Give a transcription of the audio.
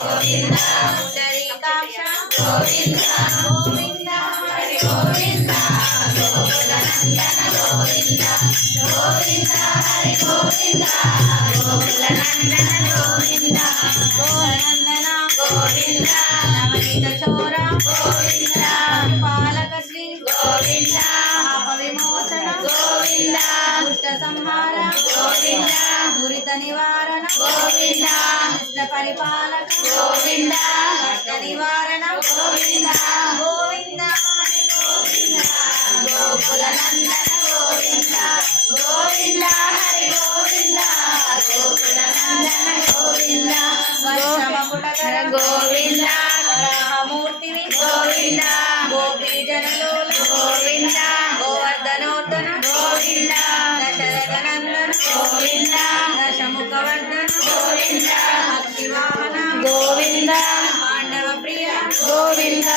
పుండరీకాక్ష గోవింద గోవింద హరి గోవింద గోకులనందన గోవింద గోవింద హరి గోవింద గోకులనందన గోవింద గోనందన గోవింద నవనీత చోర గోవింద పాలక శ్రీ గోవింద పాప విమోచన గోవింద దుష్ట సంహార గోవింద దురిత నివారణ గోవింద కృష్ణ పరిపాలక గోవింద కష్ట నివారణ గోవింద గోవింద హరి గోవింద గోకులనందన గోవింద గోవింద హరి గోవింద గోకులనందన గోవింద వర్షమకుటకర గోవింద వరాహమూర్తివి గోవింద గోపీ జనలోల గోవింద గోవర్ధనోత్తన గోవింద దశరథనందన గోవింద దశముఖవర్ధన గోవింద భక్తివాహన గోవింద పాండవ ప్రియ గోవింద